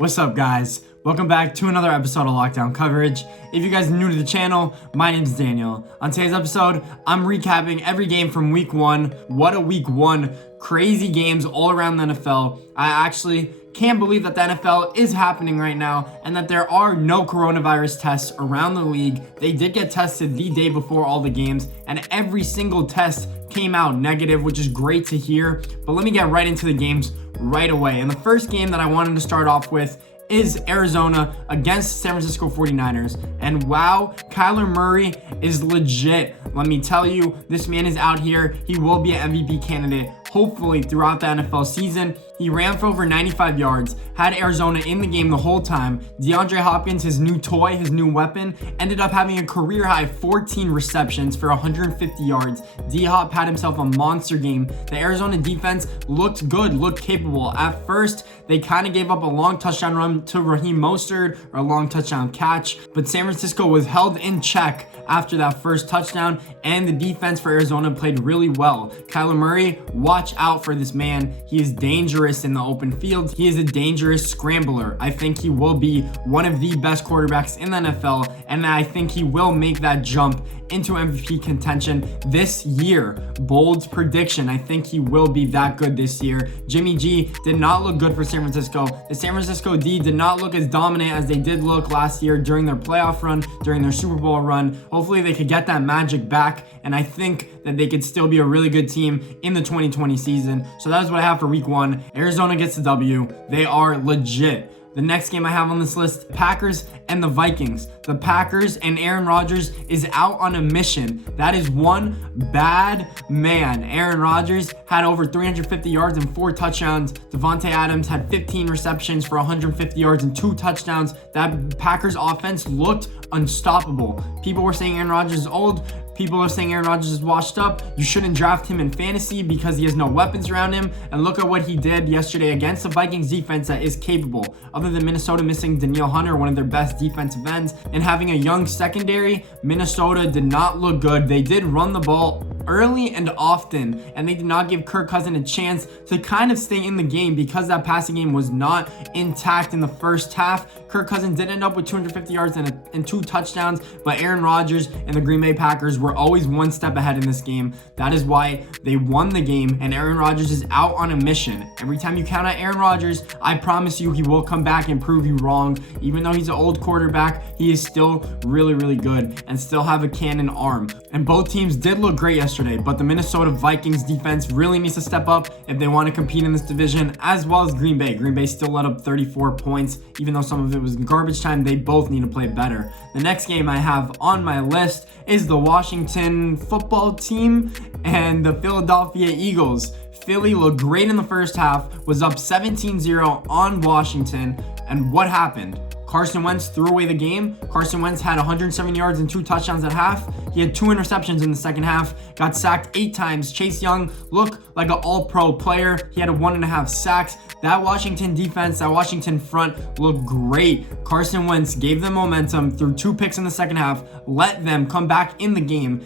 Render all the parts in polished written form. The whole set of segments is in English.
What's up, guys? Welcome back to another episode of Lockdown Coverage. If you guys are new to the channel, my name's Daniel. On today's episode, I'm recapping every game from week one. What a week one. Crazy games all around the NFL. I actually can't believe that the NFL is happening right now and that there are no coronavirus tests around the league. They did get tested the day before all the games, and every single test came out negative, which is great to hear. But let me get right into the games right away. And the first game that I wanted to start off with is Arizona against San Francisco 49ers. And wow, Kyler Murray is legit. Let me tell you, this man is out here. He will be an MVP candidate, hopefully, throughout the NFL season. He ran for over 95 yards, had Arizona in the game the whole time. DeAndre Hopkins, his new toy, his new weapon, ended up having a career-high 14 receptions for 150 yards. D-Hop had himself a monster game. The Arizona defense looked good, looked capable. At first, they kind of gave up a long touchdown run to Raheem Mostert, or a long touchdown catch, but San Francisco was held in check after that first touchdown, and the defense for Arizona played really well. Kyler Murray, watch out for this man. He is dangerous in the open field. He is a dangerous scrambler. I think he will be one of the best quarterbacks in the NFL, and I think he will make that jump into MVP contention this year. Bold prediction. I think he will be that good this year. Jimmy G did not look good for San Francisco. The San Francisco D did not look as dominant as they did look last year during their playoff run, during their Super Bowl run. Hopefully they could get that magic back, and I think that they could still be a really good team in the 2020 season. So that is what I have for week one. Arizona gets the W. They are legit. The next game I have on this list, Packers and the Vikings. The Packers and Aaron Rodgers is out on a mission. That is one bad man. Aaron Rodgers had over 350 yards and 4 touchdowns. Devontae Adams had 15 receptions for 150 yards and 2 touchdowns. That Packers offense looked unstoppable. People were saying Aaron Rodgers is old. People are saying Aaron Rodgers is washed up. You shouldn't draft him in fantasy because he has no weapons around him. And look at what he did yesterday against the Vikings defense that is capable. Other than Minnesota missing Danielle Hunter, one of their best defensive ends, and having a young secondary, Minnesota did not look good. They did run the ball early and often, and they did not give Kirk Cousins a chance to kind of stay in the game because that passing game was not intact in the first half. Kirk Cousins did end up with 250 yards and 2 touchdowns, but Aaron Rodgers and the Green Bay Packers were always one step ahead in this game. That is why they won the game, and Aaron Rodgers is out on a mission. Every time you count out Aaron Rodgers, I promise you he will come back and prove you wrong. Even though he's an old quarterback, he is still really, really good and still have a cannon arm. And both teams did look great yesterday, but the Minnesota Vikings defense really needs to step up if they want to compete in this division, as well as Green Bay. Green Bay still let up 34 points, even though some of it was in garbage time. They both need to play better. The next game I have on my list is the Washington football team and the Philadelphia Eagles. Philly looked great in the first half, was up 17-0 on Washington, and what happened? Carson Wentz threw away the game. Carson Wentz had 170 yards and 2 touchdowns at half. He had 2 interceptions in the second half, got sacked 8 times. Chase Young looked like an all-pro player. He had 1.5 sacks. That Washington defense, that Washington front looked great. Carson Wentz gave them momentum, threw 2 picks in the second half, let them come back in the game.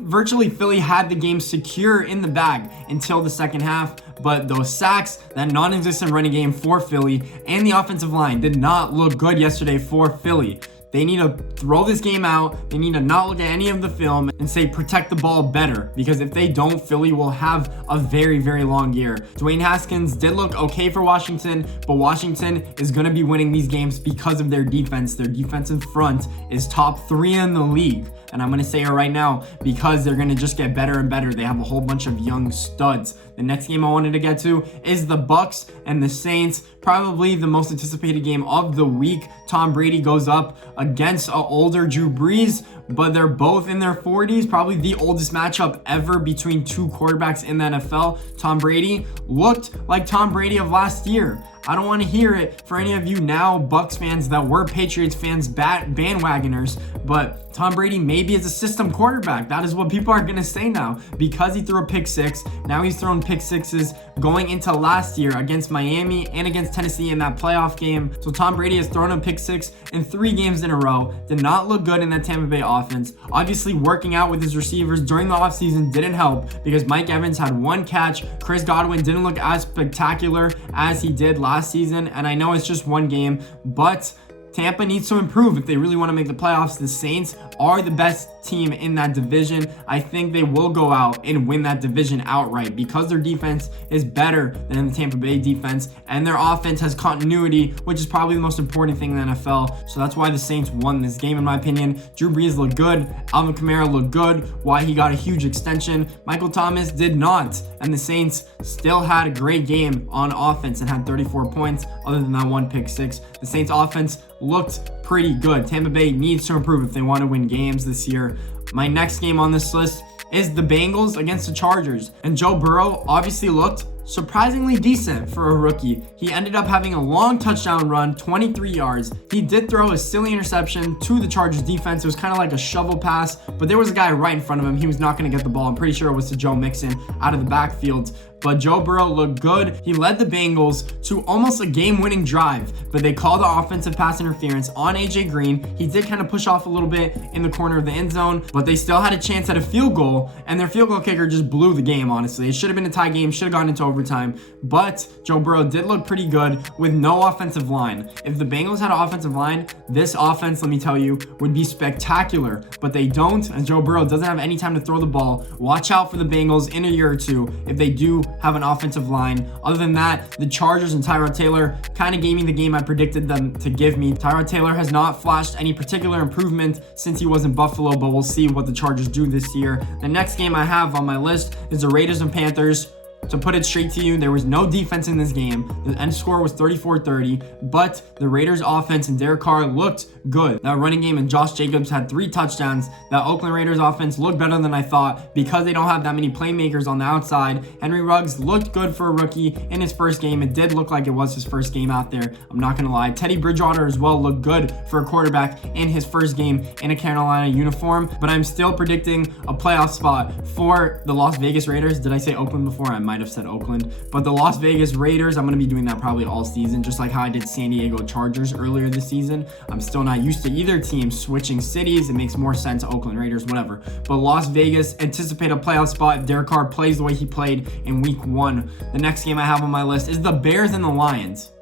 Virtually, Philly had the game secure in the bag until the second half, but those sacks, that non-existent running game for Philly, and the offensive line did not look good yesterday for Philly. They need to throw this game out. They need to not look at any of the film and say protect the ball better, because if they don't, Philly will have a very, very long year. Dwayne Haskins did look okay for Washington, but Washington is going to be winning these games because of their defense. Their defensive front is top 3 in the league. And I'm going to say it right now because they're going to just get better and better. They have a whole bunch of young studs. The next game I wanted to get to is the Bucks and the Saints. Probably the most anticipated game of the week. Tom Brady goes up against an older Drew Brees, but they're both in their 40s. Probably the oldest matchup ever between 2 quarterbacks in the NFL. Tom Brady looked like Tom Brady of last year. I don't want to hear it for any of you now Bucks fans that were Patriots fans, bandwagoners, but Tom Brady maybe is a system quarterback. That is what people are going to say now because he threw a pick 6. Now he's throwing pick 6s going into last year against Miami and against Tennessee in that playoff game. So Tom Brady has thrown a pick 6 in 3 games in a row. Did not look good in that Tampa Bay offense. Obviously, working out with his receivers during the offseason didn't help because Mike Evans had 1 catch. Chris Godwin didn't look as spectacular as he did last last season, and I know it's just one game, but Tampa needs to improve if they really want to make the playoffs. The Saints are the best team in that division. I think they will go out and win that division outright because their defense is better than the Tampa Bay defense, and their offense has continuity, which is probably the most important thing in the NFL. So that's why the Saints won this game, in my opinion. Drew Brees looked good. Alvin Kamara looked good. Why he got a huge extension. Michael Thomas did not. And the Saints still had a great game on offense and had 34 points other than that one pick six. The Saints offense looked pretty good. Tampa Bay needs to improve if they want to win games this year. My next game on this list is the Bengals against the Chargers. And Joe Burrow obviously looked surprisingly decent for a rookie. He ended up having a long touchdown run, 23 yards. He did throw a silly interception to the Chargers defense. It was kind of like a shovel pass, but there was a guy right in front of him. He was not going to get the ball. I'm pretty sure it was to Joe Mixon out of the backfield. But Joe Burrow looked good. He led the Bengals to almost a game-winning drive, but they called the offensive pass interference on AJ Green. He did kind of push off a little bit in the corner of the end zone, but they still had a chance at a field goal, and their field goal kicker just blew the game, honestly. It should have been a tie game, should have gone into overtime, but Joe Burrow did look pretty good with no offensive line. If the Bengals had an offensive line, this offense, let me tell you, would be spectacular, but they don't, and Joe Burrow doesn't have any time to throw the ball. Watch out for the Bengals in a year or two if they do have an offensive line. Other than that, the Chargers and Tyrod Taylor kind of gave me the game I predicted them to give me. Tyrod Taylor has not flashed any particular improvement since he was in Buffalo, but we'll see what the Chargers do this year. The next game I have on my list is the Raiders and Panthers. To put it straight to you, there was no defense in this game. The end score was 34-30, but the Raiders offense and Derek Carr looked good. That running game and Josh Jacobs had 3 touchdowns. That Oakland Raiders offense looked better than I thought because they don't have that many playmakers on the outside. Henry Ruggs looked good for a rookie in his first game. It did look like it was his first game out there. I'm not going to lie. Teddy Bridgewater as well looked good for a quarterback in his first game in a Carolina uniform, but I'm still predicting a playoff spot for the Las Vegas Raiders. Did I say Oakland before? I might have said Oakland, but the Las Vegas Raiders, I'm going to be doing that probably all season, just like how I did San Diego Chargers earlier this season. I'm still not used to either team switching cities. It makes more sense, Oakland Raiders, whatever. But Las Vegas, anticipate a playoff spot if Derek Carr plays the way he played in week 1. The next game I have on my list is the Bears and the Lions.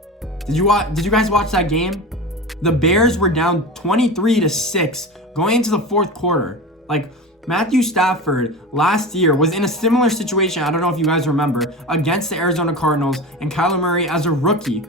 Did you guys watch that game? The Bears were down 23-6 going into the fourth quarter. Like, Matthew Stafford last year was in a similar situation, I don't know if you guys remember, against the Arizona Cardinals, and Kyler Murray as a rookie.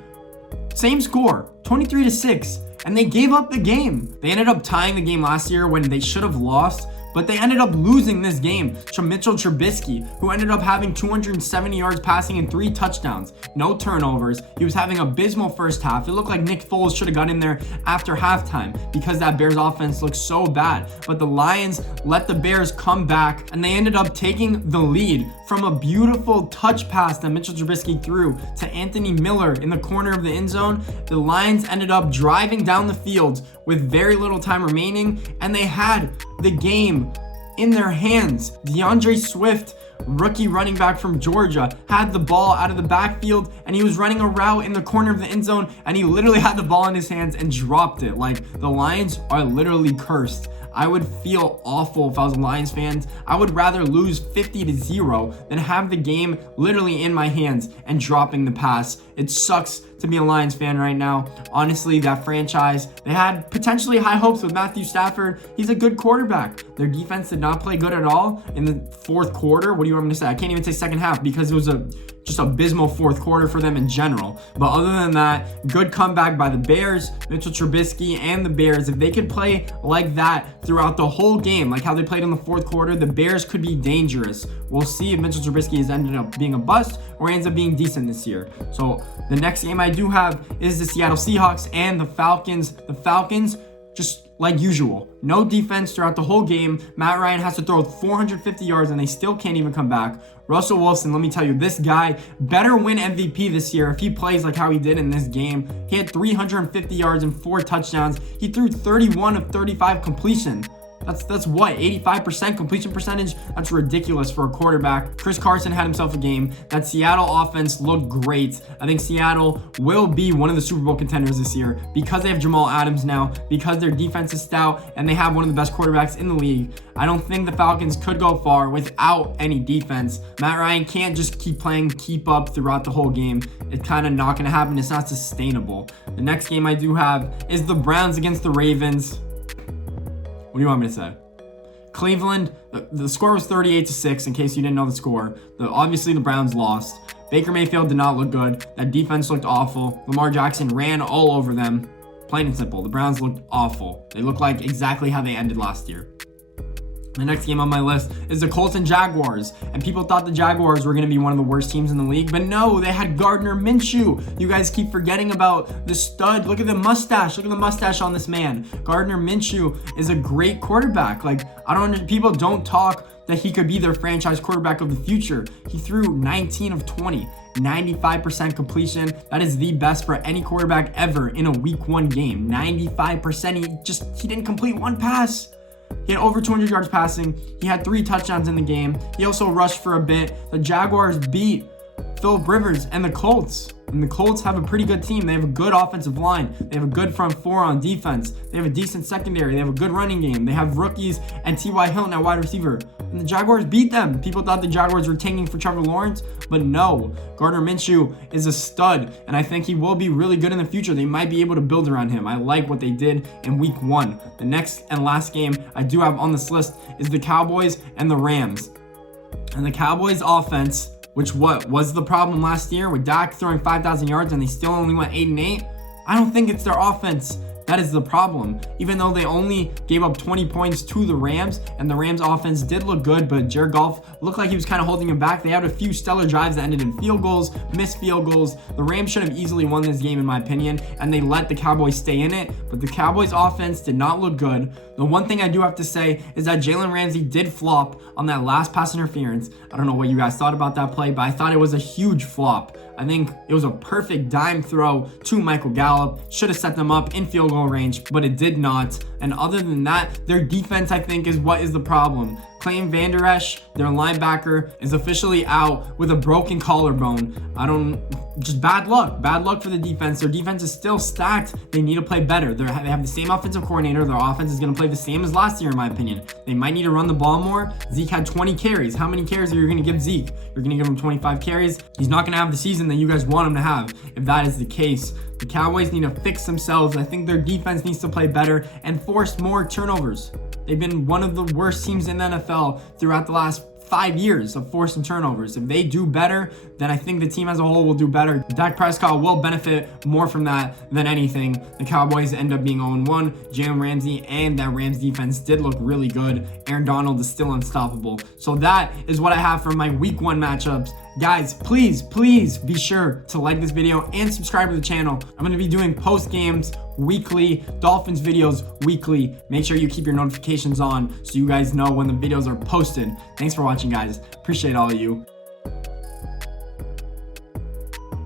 Same score, 23-6, and they gave up the game. They ended up tying the game last year when they should have lost, but they ended up losing this game to Mitchell Trubisky, who ended up having 270 yards passing and 3 touchdowns, no turnovers. He was having an abysmal first half. It looked like Nick Foles should have got in there after halftime because that Bears offense looked so bad. But the Lions let the Bears come back, and they ended up taking the lead from a beautiful touch pass that Mitchell Trubisky threw to Anthony Miller in the corner of the end zone. The Lions ended up driving down the field with very little time remaining, and they had the game in their hands. DeAndre Swift, rookie running back from Georgia, had the ball out of the backfield, and he was running a route in the corner of the end zone, and he literally had the ball in his hands and dropped it. Like, the Lions are literally cursed. I would feel awful if I was a Lions fan. I would rather lose 50-0 than have the game literally in my hands and dropping the pass. It sucks to be a Lions fan right now. Honestly, that franchise, they had potentially high hopes with Matthew Stafford. He's a good quarterback. Their defense did not play good at all in the fourth quarter. What do you want me to say? I can't even say second half because it was just abysmal fourth quarter for them in general. But other than that, good comeback by the Bears, Mitchell Trubisky, and the Bears. If they could play like that throughout the whole game, like how they played in the fourth quarter, the Bears could be dangerous. We'll see if Mitchell Trubisky has ended up being a bust or ends up being decent this year. So the next game I do have is the Seattle Seahawks and the Falcons. The Falcons, just like usual, no defense throughout the whole game. Matt Ryan has to throw 450 yards and they still can't even come back. Russell Wilson, let me tell you, this guy better win MVP this year if he plays like how he did in this game. He had 350 yards and 4 touchdowns. He threw 31 of 35 completion. That's what, 85% completion percentage? That's ridiculous for a quarterback. Chris Carson had himself a game. That Seattle offense looked great. I think Seattle will be one of the Super Bowl contenders this year because they have Jamal Adams now, because their defense is stout, and they have one of the best quarterbacks in the league. I don't think the Falcons could go far without any defense. Matt Ryan can't just keep up throughout the whole game. It's kind of not going to happen. It's not sustainable. The next game I do have is the Browns against the Ravens. What do you want me to say? Cleveland, the score was 38-6, in case you didn't know the score. Obviously, the Browns lost. Baker Mayfield did not look good. That defense looked awful. Lamar Jackson ran all over them. Plain and simple. The Browns looked awful. They looked like exactly how they ended last year. The next game on my list is the Colts and Jaguars. And people thought the Jaguars were going to be one of the worst teams in the league. But no, they had Gardner Minshew. You guys keep forgetting about the stud. Look at the mustache. Look at the mustache on this man. Gardner Minshew is a great quarterback. People don't talk that he could be their franchise quarterback of the future. He threw 19 of 20. 95% completion. That is the best for any quarterback ever in a week 1 game. 95%. He didn't complete one pass. He had over 200 yards passing. He had 3 touchdowns in the game. He also rushed for a bit. The Jaguars beat Phillip Rivers and the Colts. And the Colts have a pretty good team. They have a good offensive line. They have a good front four on defense. They have a decent secondary. They have a good running game. They have rookies and T.Y. Hilton at wide receiver. And the Jaguars beat them. People thought the Jaguars were tanking for Trevor Lawrence, but no. Gardner Minshew is a stud, and I think he will be really good in the future. They might be able to build around him. I like what they did in week 1. The next and last game I do have on this list is the Cowboys and the Rams. And the Cowboys offense, which was the problem last year with Dak throwing 5,000 yards and they still only went 8-8. I don't think it's their offense that is the problem. Even though they only gave up 20 points to the Rams, and the Rams offense did look good, but Jared Goff looked like he was kind of holding him back. They had a few stellar drives that ended in field goals, missed field goals. The Rams should have easily won this game in my opinion, and they let the Cowboys stay in it, but the Cowboys offense did not look good. The one thing I do have to say is that Jalen Ramsey did flop on that last pass interference. I don't know what you guys thought about that play, but I thought it was a huge flop. I think it was a perfect dime throw to Michael Gallup. Should have set them up in field goal range, but it did not. And other than that, their defense, I think, is what is the problem. Clayton Van Der Esch, their linebacker, is officially out with a broken collarbone. Just bad luck. Bad luck for the defense. Their defense is still stacked. They need to play better. They have the same offensive coordinator. Their offense is going to play the same as last year, in my opinion. They might need to run the ball more. Zeke had 20 carries. How many carries are you going to give Zeke? You're going to give him 25 carries. He's not going to have the season that you guys want him to have, if that is the case. The Cowboys need to fix themselves. I think their defense needs to play better and force more turnovers. They've been one of the worst teams in the NFL throughout the last 5 years of forcing turnovers. If they do better, then I think the team as a whole will do better. Dak Prescott will benefit more from that than anything. The Cowboys end up being 0-1. Jalen Ramsey and that Rams defense did look really good. Aaron Donald is still unstoppable. So that is what I have for my week 1 matchups. Guys, please be sure to like this video and subscribe to the channel. I'm going to be doing post games weekly, Dolphins videos weekly. Make sure you keep your notifications on so you guys know when the videos are posted. Thanks for watching, guys. Appreciate all of you.